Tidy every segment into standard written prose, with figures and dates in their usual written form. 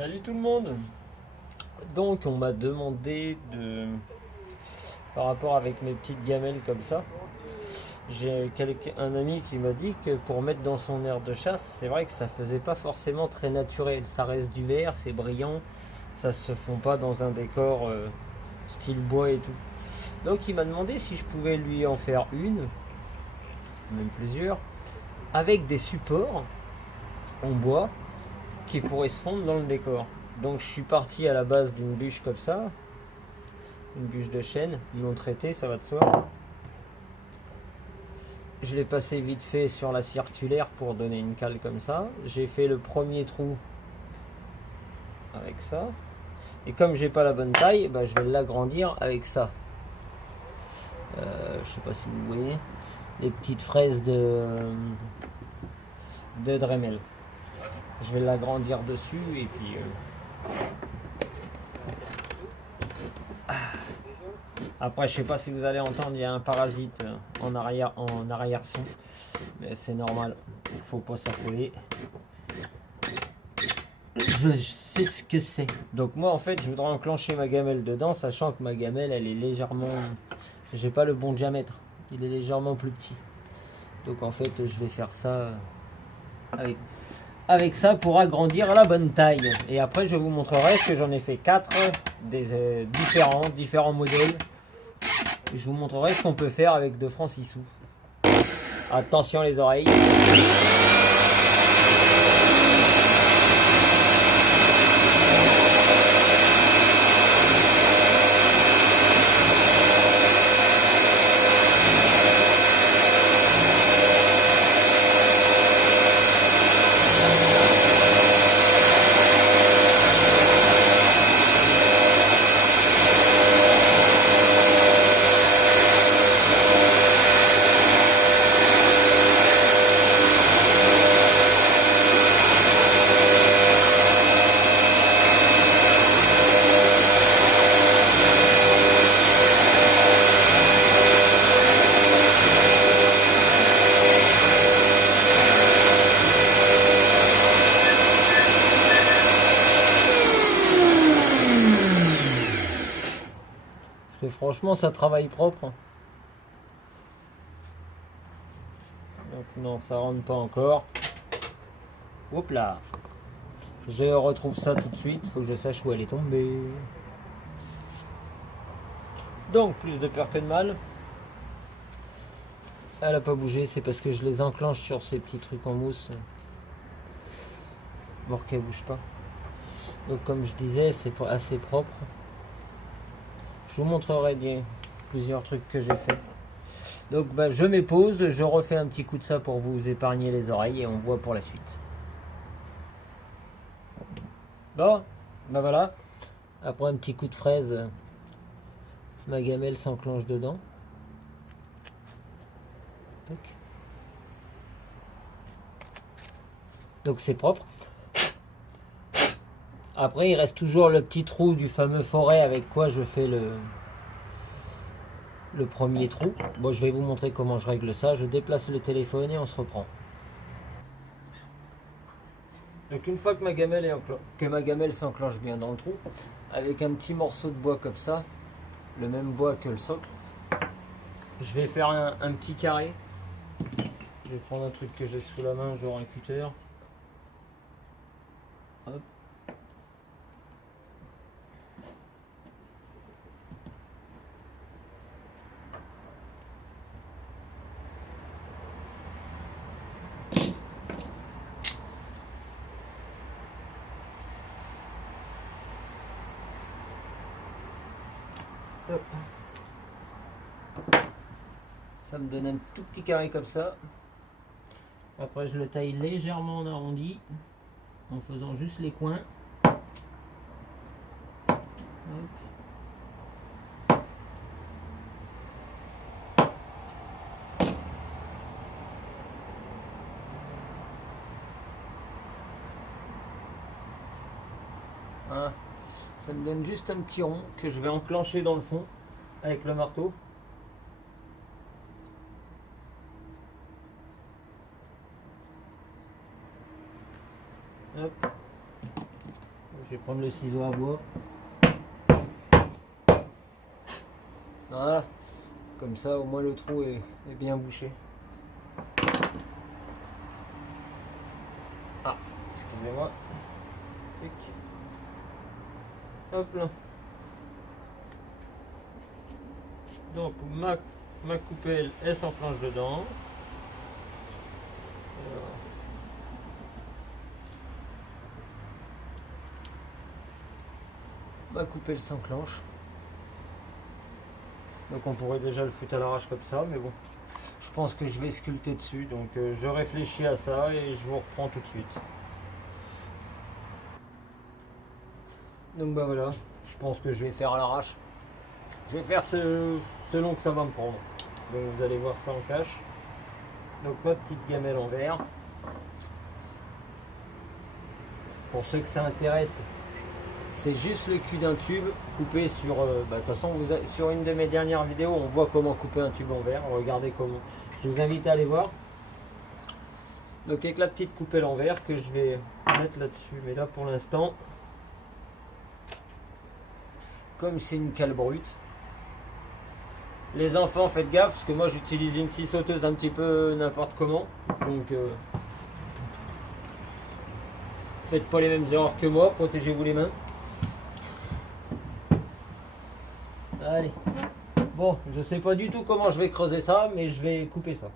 Salut tout le monde. Donc on m'a demandé de par rapport avec mes petites gamelles comme ça. J'ai un ami qui m'a dit que pour mettre dans son aire de chasse, c'est vrai que ça faisait pas forcément très naturel. Ça reste du verre, c'est brillant, ça se fond pas dans un décor style bois et tout. Donc il m'a demandé si je pouvais lui en faire une, même plusieurs, avec des supports en bois qui pourraient se fondre dans le décor. Donc je suis parti à la base d'une bûche comme ça, une bûche de chêne, non traitée, ça va de soi. Je l'ai passé vite fait sur la circulaire pour donner une cale comme ça. J'ai fait le premier trou avec ça. Et comme j'ai pas la bonne taille, bah, je vais l'agrandir avec ça. Je sais pas si vous voyez les petites fraises de Dremel. Je vais l'agrandir dessus et puis après, je sais pas si vous allez entendre, il y a un parasite en arrière son, mais c'est normal, faut pas s'affoler. Je sais ce que c'est. Donc moi en fait, je voudrais enclencher ma gamelle dedans, sachant que ma gamelle, elle est légèrement, j'ai pas le bon diamètre, il est légèrement plus petit. Donc en fait, je vais faire ça avec ça pour agrandir à la bonne taille. Et après, je vous montrerai que j'en ai fait 4 des différents modèles. Je vous montrerai ce qu'on peut faire avec 2 francs 6 sous. Attention les oreilles. Parce que franchement, ça travaille propre. Donc non, ça rentre pas encore. Hop là. Je retrouve ça tout de suite. Faut que je sache où elle est tombée. Donc plus de peur que de mal. Elle a pas bougé, c'est parce que je les enclenche sur ces petits trucs en mousse. Pour qu'elle bouge pas. Donc comme je disais, c'est assez propre. Je vous montrerai bien plusieurs trucs que j'ai fait. Donc bah, je m'épose, je refais un petit coup de ça pour vous épargner les oreilles et on voit pour la suite. Bon, bah voilà. Après un petit coup de fraise, ma gamelle s'enclenche dedans. Donc c'est propre. Après il reste toujours le petit trou du fameux forêt avec quoi je fais le premier trou. Bon, je vais vous montrer comment je règle ça. Je déplace le téléphone et on se reprend. Donc une fois que ma gamelle s'enclenche bien dans le trou, avec un petit morceau de bois comme ça, le même bois que le socle, je vais faire un petit carré. Je vais prendre un truc que j'ai sous la main, genre un cutter. Hop. Hop. Ça me donne un tout petit carré comme ça. Après je le taille légèrement en arrondi en faisant juste les coins. Hop. Voilà. Ça me donne juste un petit rond que je vais enclencher dans le fond avec le marteau. Hop. Je vais prendre le ciseau à bois. Voilà. Comme ça, au moins le trou est bien bouché. Ah, excusez-moi. Hop là. Donc ma coupelle, elle s'enclenche dedans. Ma coupelle s'enclenche. Donc on pourrait déjà le foutre à l'arrache comme ça, mais bon. Je pense que je vais sculpter dessus, donc je réfléchis à ça et je vous reprends tout de suite. Donc bah voilà, je pense que je vais faire à l'arrache. Je vais faire selon que ça va me prendre. Donc vous allez voir ça en cache. Donc ma petite gamelle en verre. Pour ceux que ça intéresse, c'est juste le cul d'un tube coupé sur... de toute façon, sur une de mes dernières vidéos, on voit comment couper un tube en verre. Regardez comment. Je vous invite à aller voir. Donc avec la petite coupelle en verre que je vais mettre là-dessus. Mais là pour l'instant, comme c'est une cale brute, les enfants faites gaffe parce que moi j'utilise une scie sauteuse un petit peu n'importe comment. Donc faites pas les mêmes erreurs que moi, protégez-vous les mains. Allez. Bon, je sais pas du tout comment je vais creuser ça, mais je vais couper ça.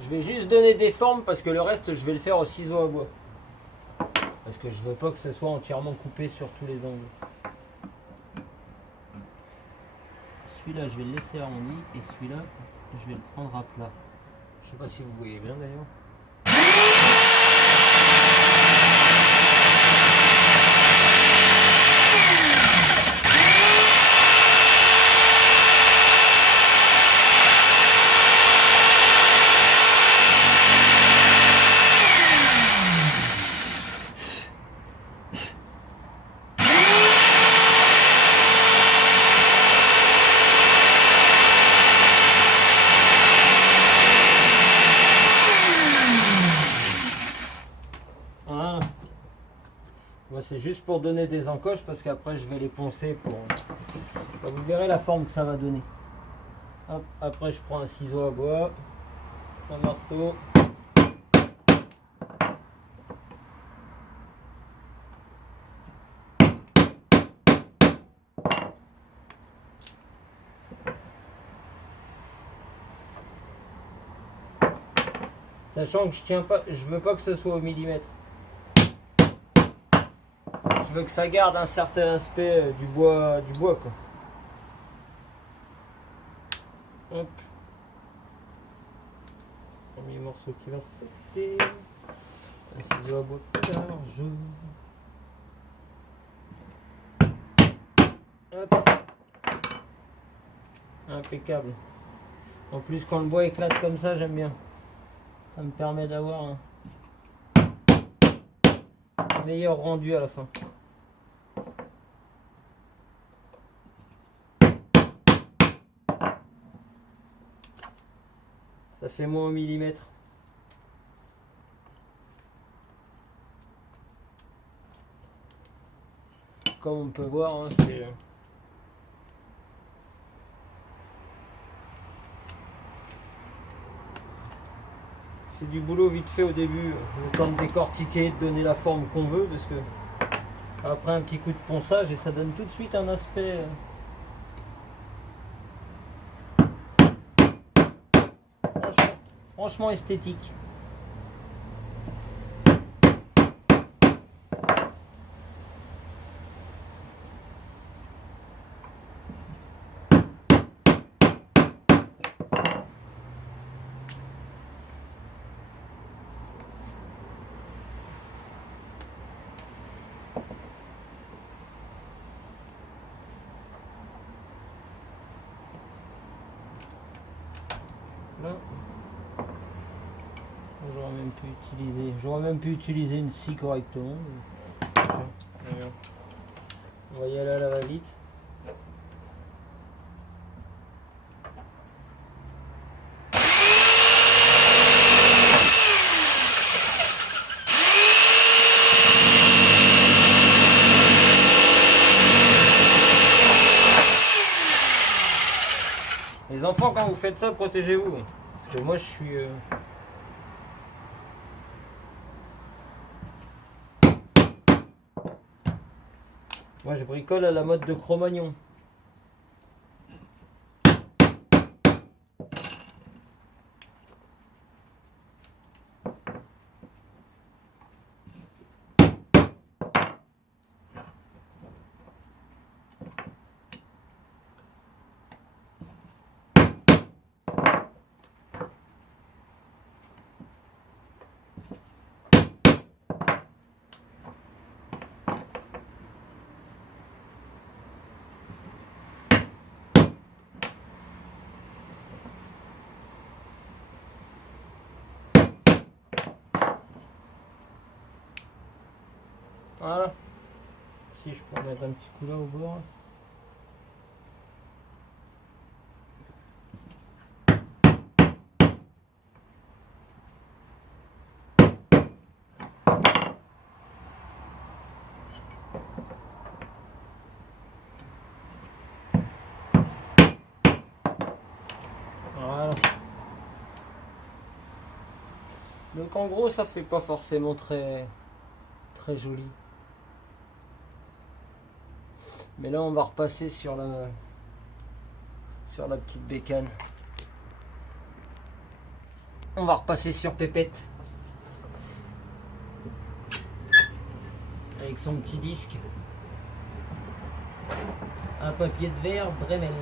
Je vais juste donner des formes parce que le reste je vais le faire au ciseau à bois. Parce que je veux pas que ce soit entièrement coupé sur tous les angles. Celui-là je vais le laisser arrondi et celui-là je vais le prendre à plat. Je sais pas si vous voyez bien d'ailleurs. C'est juste pour donner des encoches parce qu'après je vais les poncer pour... Vous verrez la forme que ça va donner. Hop, après je prends un ciseau à bois, un marteau. Sachant que je tiens pas, je veux pas que ce soit au millimètre. Je veux que ça garde un certain aspect du bois quoi. Hop. Premier morceau qui va sauter. Un ciseau à bois plus large. Hop. Impeccable. En plus quand le bois éclate comme ça, j'aime bien. Ça me permet d'avoir un meilleur rendu à la fin. Ça fait moins au millimètre. Comme on peut voir, hein, c'est du boulot vite fait au début, le temps de décortiquer, de donner la forme qu'on veut, parce que après un petit coup de ponçage et ça donne tout de suite un aspect franchement esthétique. même pu utiliser. J'aurais même pu utiliser une scie correctement. Tiens, on va y aller à la va-vite. Les enfants, quand vous faites ça, protégez-vous. Parce que moi, je suis... Moi, je bricole à la mode de Cro-Magnon. Voilà. Si je peux mettre un petit coup là au bord. Voilà. Donc en gros, ça fait pas forcément très joli. Mais là, on va repasser sur la petite bécane. On va repasser sur Pépette. Avec son petit disque. Un papier de verre, Dremel.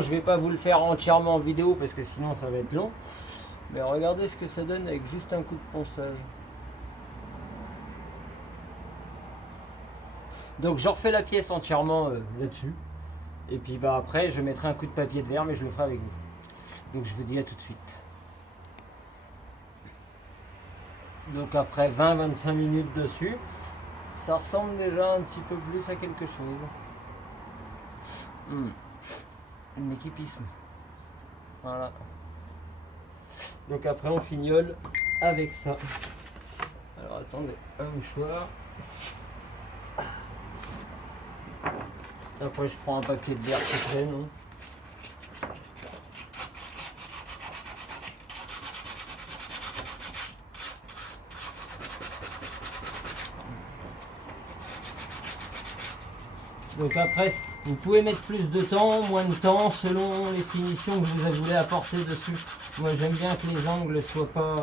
Je vais pas vous le faire entièrement en vidéo parce que sinon ça va être long, mais regardez ce que ça donne avec juste un coup de ponçage. Donc je refais la pièce entièrement là-dessus. Et puis bah après je mettrai un coup de papier de verre, mais je le ferai avec vous. Donc je vous dis à tout de suite. Donc après 20-25 minutes dessus, ça ressemble déjà un petit peu plus à quelque chose. Une équipisme. Voilà. Donc après on fignole avec ça. Alors attendez, un mouchoir. Après je prends un papier de verre qui traîne. Donc après, vous pouvez mettre plus de temps, moins de temps, selon les finitions que vous voulez apporter dessus. Moi j'aime bien que les angles soient pas,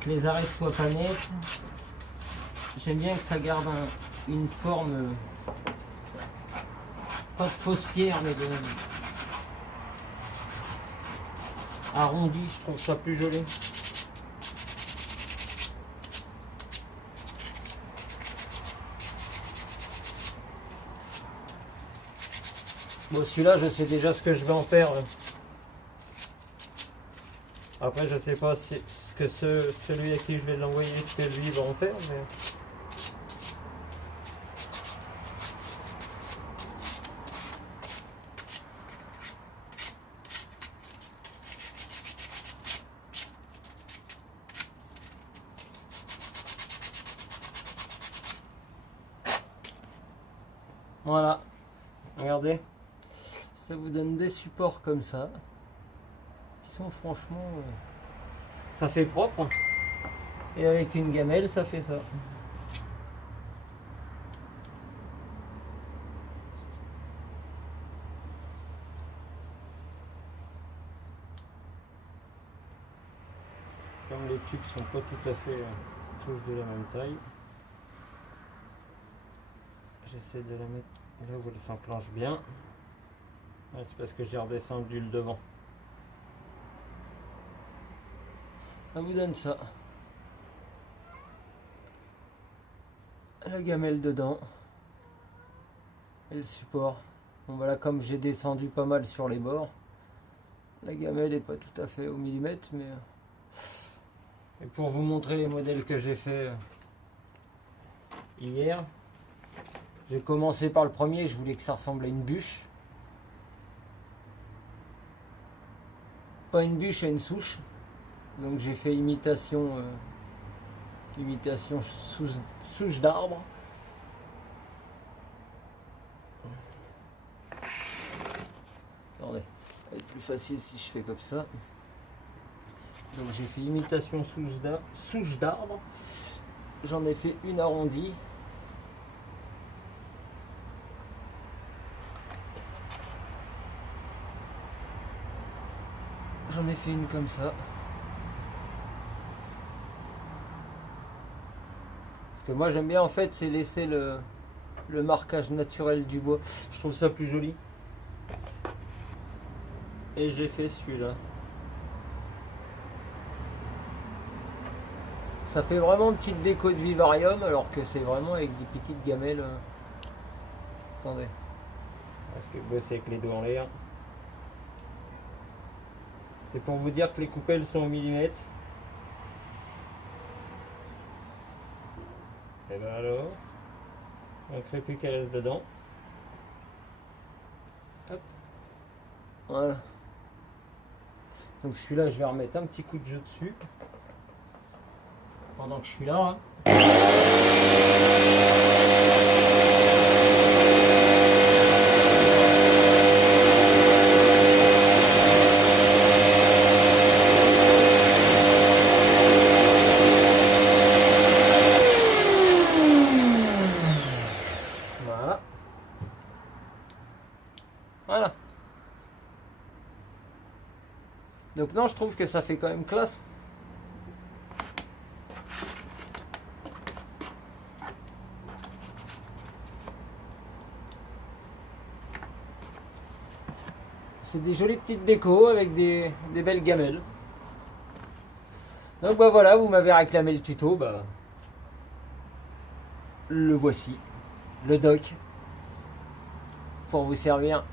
que les arêtes soient pas nettes. J'aime bien que ça garde une forme, pas de fausse pierre, mais de arrondi. Je trouve ça plus joli. Bon, celui-là, je sais déjà ce que je vais en faire. Après, je sais pas ce que celui à qui je vais l'envoyer, ce que lui va en faire. Mais... Voilà, regardez, ça vous donne des supports comme ça, qui sont franchement, ça fait propre, et avec une gamelle ça fait ça. Comme les tubes sont pas tout à fait tous de la même taille, j'essaie de la mettre là où elle s'enclenche bien. C'est parce que j'ai redescendu le devant. Ça vous donne ça. La gamelle dedans. Et le support. Bon voilà, comme j'ai descendu pas mal sur les bords, la gamelle est pas tout à fait au millimètre, mais... Et pour vous montrer les modèles que j'ai fait hier, j'ai commencé par le premier, je voulais que ça ressemble à une bûche. Pas une bûche, à une souche. Donc j'ai fait imitation souche d'arbre. Attendez, ça va être plus facile si je fais comme ça. Donc j'ai fait imitation souche d'arbre. J'en ai fait une arrondie. J'en ai fait une comme ça. Ce que moi j'aime bien en fait, c'est laisser le marquage naturel du bois. Je trouve ça plus joli. Et j'ai fait celui-là. Ça fait vraiment une petite déco de vivarium alors que c'est vraiment avec des petites gamelles. Attendez. Parce que bosser avec les doigts en l'air. C'est pour vous dire que les coupelles sont au millimètre. Et ben alors, on ne crée plus qu'elle reste dedans. Hop. Voilà. Donc celui-là, je vais remettre un petit coup de jeu dessus. Pendant que je suis là. Voilà. Voilà. Donc non, je trouve que ça fait quand même classe. C'est des jolies petites décos avec des belles gamelles. Donc bah voilà, vous m'avez réclamé le tuto, bah le voici. le doc, pour vous servir.